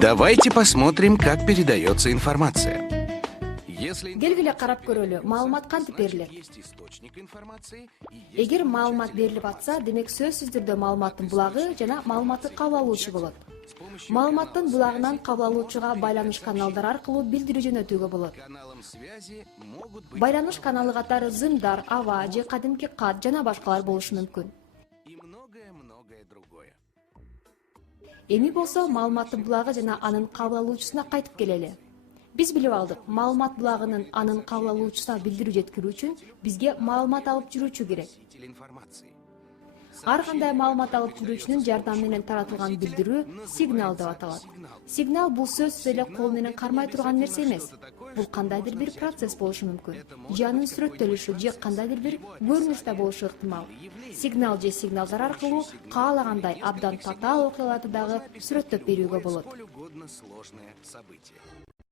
Давайте посмотрим, как передается информация. Если Келгиле карап көрөлү, маалымат кантип берилет? есть источник информации и есть Эгер маалымат берилип атса, демек сөзсүз түрдө маалыматтын булагы жана маалыматты кабыл алуучу болот. Маалыматтын булагынан кабыл алуучуга байланыш каналдары аркылуу билдирүү жөнөтүүгө болот. каналом связи могут быть Байланыш каналы катары зымдар, аба же кадимки кат жана башкалар болушу мүмкүн. и многое другое. Эми болсо маалыматтын булагы жана анын кабыл алуучусуна кайтып келели. Биз билип алдык, маалымат булагынын анын кабыл алуучусуна билдирүү жеткирүү үчүн бизге маалымат алып жүрүүчү керек. Носитель информации. Ар кандай маалымат алып жүрүүчүнүн жардамы менен таратылган билдирүү сигнал деп аталат. Сигнал бул сөзсүз эле кол менен кармай турган нерсе эмес. Бул кандайдыр бир процесс болушу мүмкүн. Же анын сүрөттөлүшү, же кандайдыр бир көрүнүштө болушу ыктымал. Сигнал же сигналдар аркылуу каалагандай абдан татаал окуяларды дагы сүрөттөп берүүгө болот. Сколь угодно сложное событие.